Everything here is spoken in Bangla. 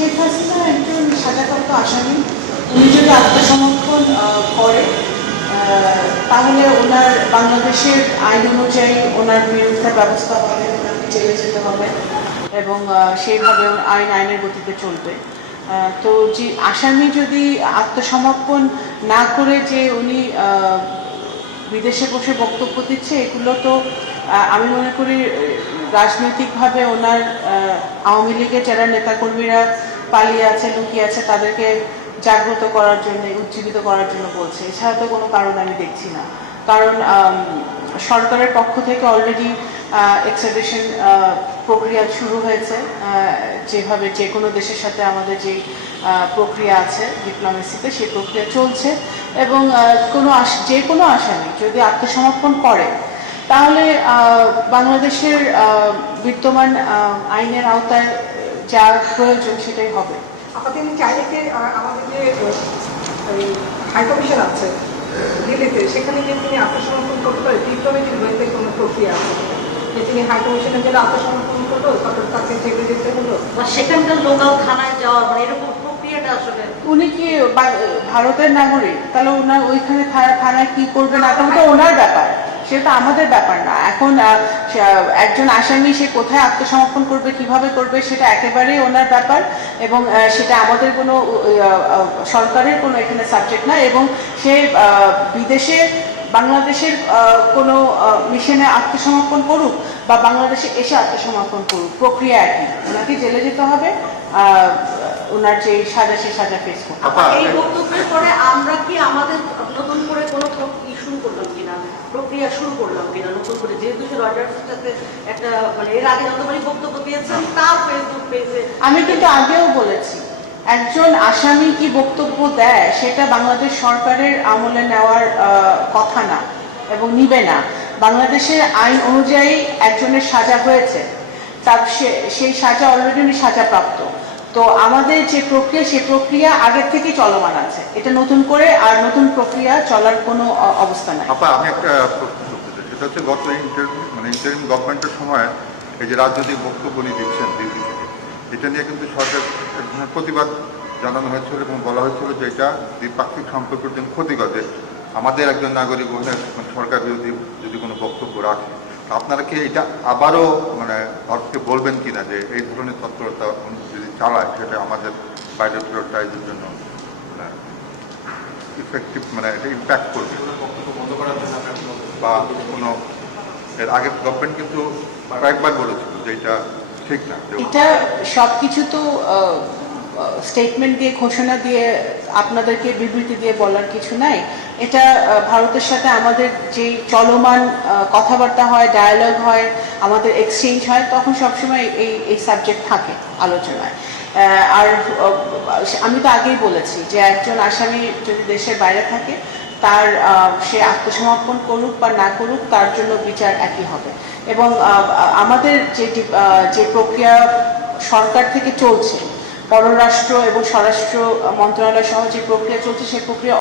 শেখ হাসিনা একজন সাজাপ্রাপ্ত আসামি। উনি যদি আত্মসমর্পণ করে তাহলে ওনার বাংলাদেশের আইন অনুযায়ী ওনার বিরুদ্ধে ব্যবস্থা হবে, ওনাকে জেলে যেতে হবে এবং সেইভাবে আইনের গতিতে চলবে। তো যে আসামি যদি আত্মসমর্পণ না করে যে উনি বিদেশে বসে বক্তব্য দিচ্ছে, এগুলো তো আমি মনে করি রাজনৈতিকভাবে ওনার আওয়ামী লীগের যারা নেতাকর্মীরা পালিয়ে আছে, লুকিয়ে আছে, তাদেরকে জাগ্রত করার জন্য, উজ্জীবিত করার জন্য বলছে। এছাড়া তো কোনো কারণ আমি দেখছি না। কারণ সরকারের পক্ষ থেকে অলরেডি এক্সট্রাডিশন প্রক্রিয়া শুরু হয়েছে, যেভাবে যে কোনো দেশের সাথে আমাদের যে প্রক্রিয়া আছে ডিপ্লোমেসিতে, সেই প্রক্রিয়া চলছে। এবং যে কোনো আসামি যদি আত্মসমর্পণ করে তাহলে বাংলাদেশের বিদ্যমান আইনের আওতায় যা প্রয়োজন সেটাই হবে। আমাদের চাইলে আমাদের যে হাইকমিশন আছে দিল্লিতে, সেখানে যে তিনি আত্মসমর্পণ করতে পারে, ডিপ্লোমেটিক ওয়েতে কোনো প্রক্রিয়া আছে যে তিনি হাইকমিশনে গেলে আত্মসমর্পণ করলো, তারপর তাকে জেলে যেতে হলো, বা সেখানকার লোকাল থানায় যাওয়ার, মানে এরকম প্রক্রিয়াটা আসলে। উনি কি ভারতের নাগরিক? তাহলে ওনার ওইখানে থানায় কি করবে না করবে তো ওনার ব্যাপার, সেটা আমাদের ব্যাপার না। এখন একজন আসামি সে কোথায় আত্মসমর্পণ করবে, কিভাবে করবে, সেটা একেবারেই ওনার ব্যাপার এবং সেটা আমাদের কোনো সরকারের কোনো এখানে সাবজেক্ট না। এবং সে বিদেশে বাংলাদেশের কোনো মিশনে আত্মসমর্পণ করুক বা বাংলাদেশে এসে আত্মসমর্পণ করুক, প্রক্রিয়া একই। ওনাকে জেলে যেতে হবে, ওনার যে সাজা সে সাজা ফেস করতে হবে। এই বক্তব্যের পরে আমরা কি আমাদের নতুন করে কোনো শুরু করলাম কিনা, প্রক্রিয়া শুরু করলাম কিনা নতুন করে, যেহেতু সে রয়টার্সের সাথে একটা, মানে এর আগে যতবারই বক্তব্য দিয়েছেন তার ফেসবুক পেজে। আমি কিন্তু আগেও বলেছি, একজন আসামি কি বক্তব্য দেয় সেটা বাংলাদেশ সরকারের আমলে নেওয়ার কথা না এবং নিবে না। বাংলাদেশের আইন অনুযায়ী একজনের সাজা হয়েছে, তার সেই সাজা অলরেডি উনি সাজাপ্রাপ্ত। তো আমাদের যে প্রক্রিয়া, সেই প্রক্রিয়া আগের থেকেই চলমান আছে। এটা নতুন করে আর নতুন প্রক্রিয়া চলার কোনো অবস্থা নাই। আমি একটা প্রশ্ন করতে চাই, সেটা হচ্ছে গত ইন্টারিম গভর্নমেন্টের সময় এই যে রাজনৈতিক বক্তব্য উনি দিচ্ছেন দিল্লি থেকে, এটা নিয়ে কিন্তু সরকার এক ধরনের প্রতিবাদ জানানো হয়েছিল এবং বলা হয়েছিল যে এটা দ্বিপাক্ষিক সম্পর্কের জন্য ক্ষতিকর, যে আমাদের একজন নাগরিক হয়ে সরকার বিরোধী যদি কোনো বক্তব্য রাখে। আপনারা কি এটা আবারও ভারতকে বলবেন কিনা যে এই ধরনের তৎপরতা যদি চালায় সেটা আমাদের বায়োলেটারাইজের জন্য ইফেক্টিভ, এটা ইম্প্যাক্ট করবে বা কোনো। এর আগের গভর্নমেন্ট কিন্তু কয়েকবার বলেছিল যে এটা ঠিক না। এটা সব কিছু তো স্টেটমেন্ট দিয়ে, ঘোষণা দিয়ে, আপনাদেরকে বিবৃতি দিয়ে বলার কিছু নাই। এটা ভারতের সাথে আমাদের যে চলমান কথাবার্তা হয়, ডায়ালগ হয়, আমাদের এক্সচেঞ্জ হয়, তখন সবসময় এই সাবজেক্ট থাকে আলোচনায়। আর আমি তো আগেই বলেছি যে একজন আসামি যদি দেশের বাইরে থাকে, তার সে আত্মসমর্পণ করুক বা না করুক, তার জন্য বিচার একই হবে। এবং আমাদের যে প্রক্রিয়া সরকার থেকে চলছে, পররাষ্ট্র এবং স্বরাষ্ট্র মন্ত্রণালয় সহ যে প্রক্রিয়া চলছে, সেই প্রক্রিয়া